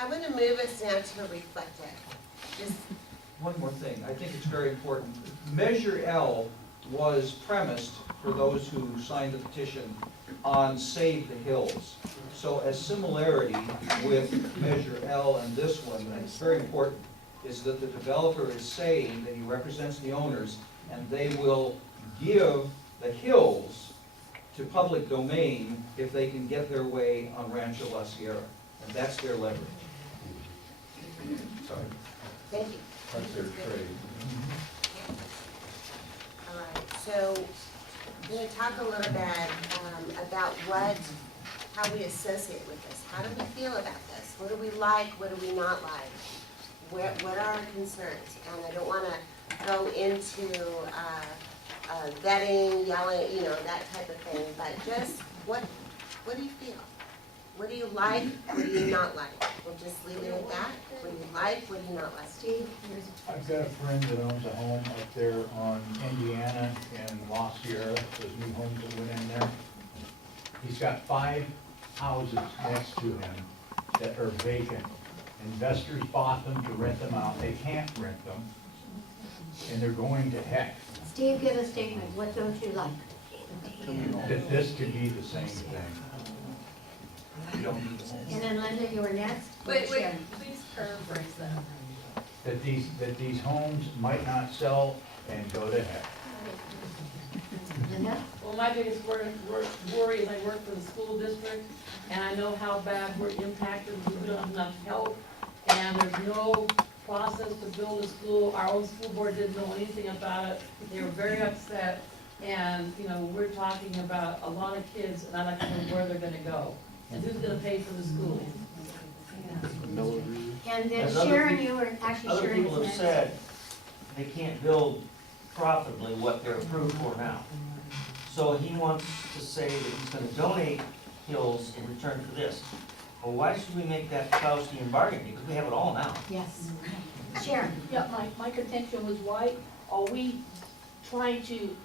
I'm going to move us now to a reflective. Just One more thing, I think it's very important. Measure L was premised, for those who signed the petition, on Save the Hills. So a similarity with Measure L and this one, and it's very important, is that the developer is saying that he represents the owners, and they will give the hills to public domain if they can get their way on Rancho La Sierra. And that's their leverage. Sorry. thank you. That's their trade. All right, so I'm going to talk a little bit about how we associate with this. How do we feel about this? What do we like? What do we not like? What are our concerns? And I don't want to go into vetting, yelling, that type of thing, but just what do you feel? What do you like? What do you not like? We'll just leave it at that. What do you like? What do you not like? Steve, here's I've got a friend that owns a home up there on Indiana and La Sierra, those new homes that went in there. He's got 5 houses next to him that are vacant. Investors bought them to rent them out. They can't rent them, and they're going to heck. Steve, give a statement. What don't you like? That this could be the same thing. You don't need the whole. And then Linda, you were next. Wait, Sharon. please paraphrase that. That these homes might not sell and go to heck. Linda? Well, my biggest worry is I work for the school district, and I know how bad we're impacted, we don't have enough help, and there's no process to build a school. Our own school board didn't know anything about it. They were very upset, and, we're talking about a lot of kids, and I'd like to know where they're gonna go, and who's gonna pay for the school. And then As other Sharon, peop- you were actually Other Sharon's people have next. said they can't build profitably what they're approved for now. So he wants to say that he's gonna donate hills in return for this. Well, why should we make that Faustian bargain? Because we have it all now. Yes. Sharon? Yeah, my contention was why are we trying to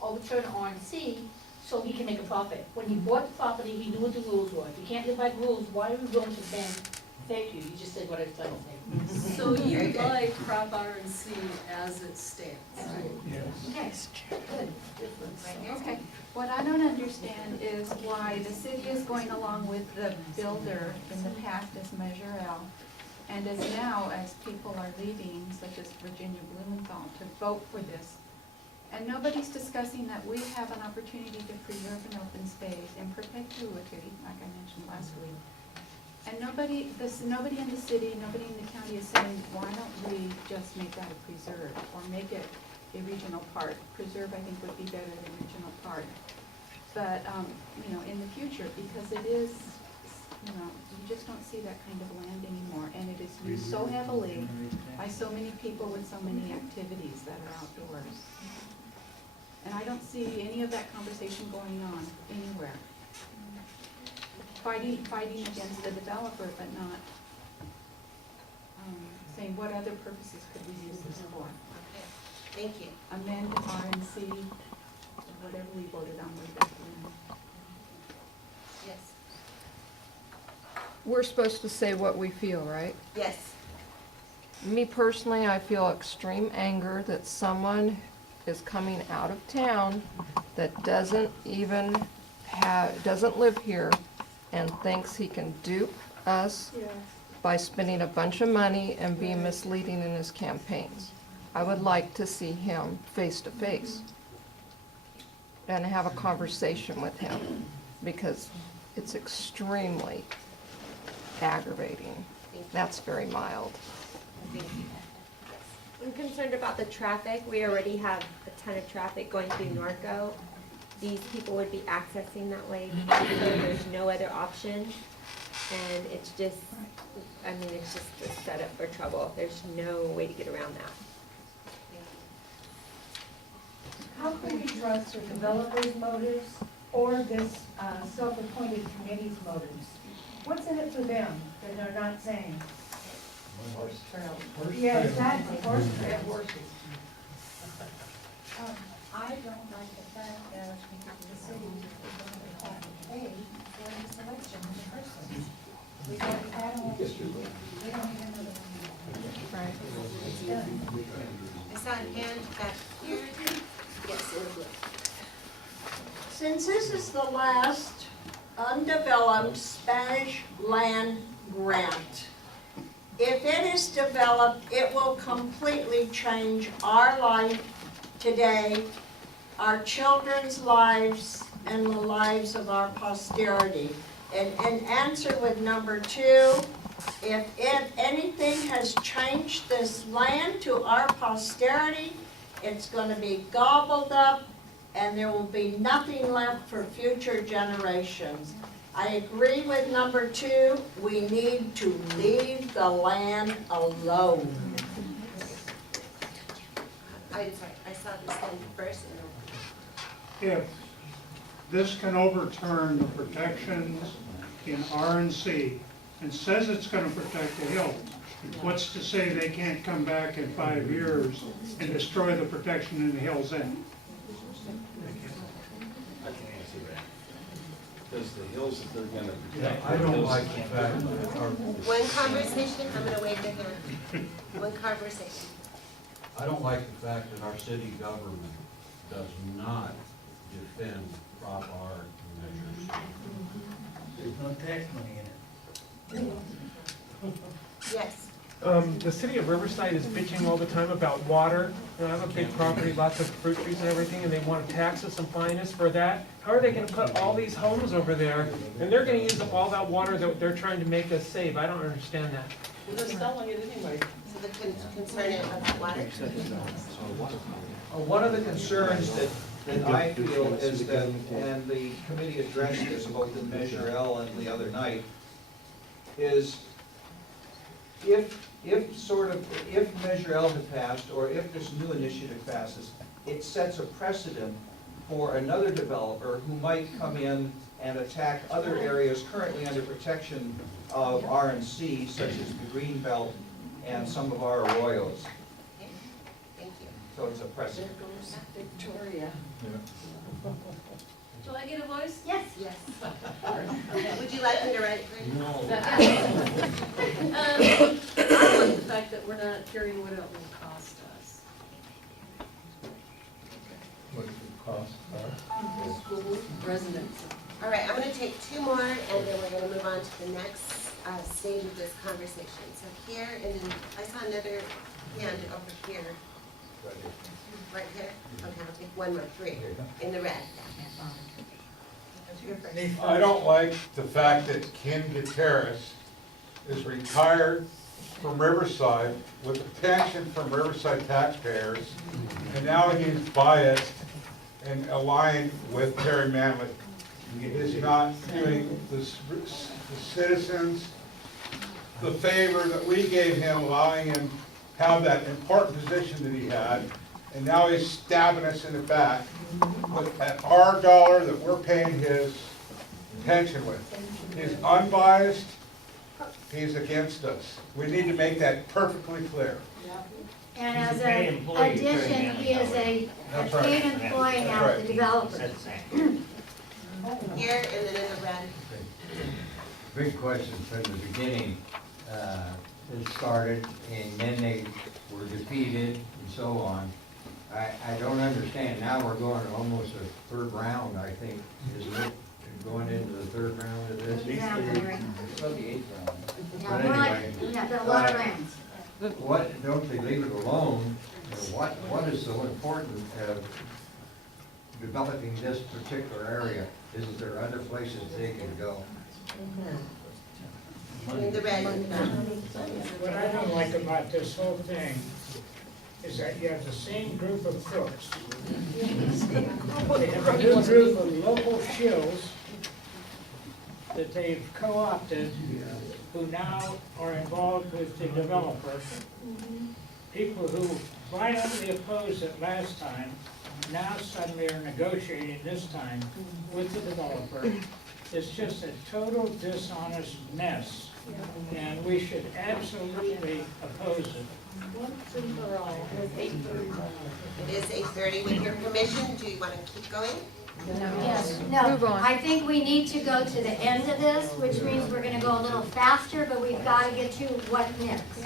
overturn RNC so he can make a profit? When he bought the property, he knew what the rules were. If you can't live by the rules, why are we going to bend? Thank you, you just said what I was trying to say. So you like Prop RNC as it stands? Yes. Good. Okay, what I don't understand is why the city is going along with the builder in the past as Measure L, and as now, as people are leaving, such as Virginia Blumenthal, to vote for this. And nobody's discussing that we have an opportunity to preserve an open space in perpetuity, like I mentioned last week. And nobody in the city, nobody in the county is saying, why don't we just make that a preserve, or make it a regional park? Preserve, I think, would be better than regional park. But, in the future, because it is, you just don't see that kind of land anymore, and it is used so heavily by so many people with so many activities that are outdoors. And I don't see any of that conversation going on anywhere. Fighting against the developer, but not saying what other purposes could we use this for? Okay, thank you. Amend RNC, or whatever we voted on way back when. Yes. We're supposed to say what we feel, right? Yes. Me personally, I feel extreme anger that someone is coming out of town that doesn't live here and thinks he can dupe us by spending a bunch of money and being misleading in his campaigns. I would like to see him face to face and have a conversation with him, because it's extremely aggravating. That's very mild. Thank you. I'm concerned about the traffic. We already have a ton of traffic going through Norco. These people would be accessing that way because there's no other option. And it's just, it's just a setup for trouble. There's no way to get around that. How can we trust the developer's motives or this self-appointed committee's motives? What's in it for them that they're not saying? Horse trail. Yeah, exactly, horse trail. I don't like the fact that the city is going to have to pay for the selection of the person. We got animals, we don't need another one. Right. It's done. I saw a hand back here. Yes, in the blue. Since this is the last undeveloped Spanish land grant, if it is developed, it will completely change our life today, our children's lives, and the lives of our posterity. And in answer with number 2, if anything has changed this land to our posterity, it's gonna be gobbled up, and there will be nothing left for future generations. I agree with number 2, we need to leave the land alone. I'm sorry, I saw this thing first and then. If this can overturn the protections in RNC and says it's gonna protect the hills, what's to say they can't come back in 5 years and destroy the protection in the hills then? I can answer that. Because the hills that they're gonna protect. I don't like the fact that our, One conversation, I'm gonna wave the hand. One conversation. I don't like the fact that our city government does not defend crop art measures. there's no tax money in it. Yes. The city of Riverside is bitching all the time about water. You know, I have a big property, lots of fruit trees and everything, and they want to tax us and fine us for that. How are they gonna put all these homes over there, and they're gonna use up all that water that they're trying to make us save? I don't understand that. Well, they're selling it anyway. So the concern is about water. One of the concerns that I feel is that, and the committee addressed this both in Measure L and the other night, is if Measure L had passed, or if this new initiative passes, it sets a precedent for another developer who might come in and attack other areas currently under protection of RNC, such as the Green Belt and some of our arroyos. Okay, thank you. So it's a precedent. Victoria. Do I get a voice? Yes. Yes. Would you like me to write it for you? No. I like the fact that we're not carrying what it will cost us. What does it cost? School residents. All right, I'm gonna take 2 more, and then we're gonna move on to the next stage of this conversation. So here, and then I saw another hand over here. Right here? Okay, I'll take 1 more, 3, in the red. You're first. I don't like the fact that Ken Gutierrez is retired from Riverside with a pension from Riverside taxpayers, and now he's biased and aligned with Terry Manley. He is not doing the citizens the favor that we gave him, allowing him to have that important position that he had, and now he's stabbing us in the back with at our dollar that we're paying his pension with. He's unbiased, he's against us. We need to make that perfectly clear. And as He's a paid an employee, addition, Terry he is a That's right. paid employee That's now, right. the developer. Said the same. Here, and then in the red. Big question from the beginning. It started and then they were defeated and so on. I don't understand. Now we're going to almost a 3rd round, I think, isn't it? Going into the 3rd round of this? Round and round. About the 8th round. Yeah, But more like, anyway, yeah, there are a lot of rounds. What, don't they leave it alone? What is so important of developing this particular area? Isn't there other places they can go? And in the red. What I don't like about this whole thing is that you have the same group of crooks. They have a new group of local shills that they've co-opted, who now are involved with the developer. People who violently opposed it last time, now suddenly are negotiating this time with the developer. It's just a total dishonest mess, and we should absolutely oppose it. Once and for all, it's 8:30. It is 8:30. With your permission, do you want to keep going? Yes, Move no, on. I think we need to go to the end of this, which means we're gonna go a little faster, but we've gotta get to what next.